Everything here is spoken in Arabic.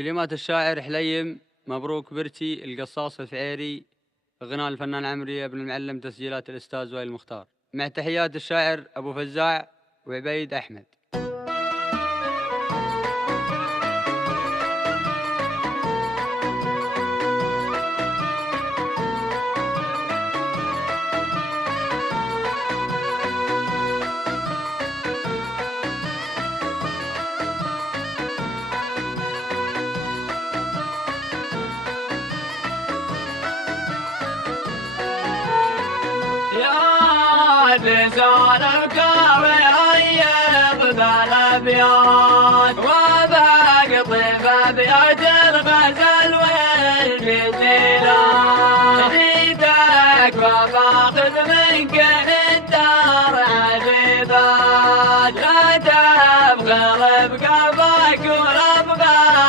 كلمات الشاعر حليم مبروك برتي القصاص الفعيري، غناء الفنان عمري بن المعلم، تسجيلات الأستاذ وائل المختار، مع تحيات الشاعر أبو فزاع وعبيد أحمد. لسان الكاوي أيب بالأبيات وبقطف أبيات الغزال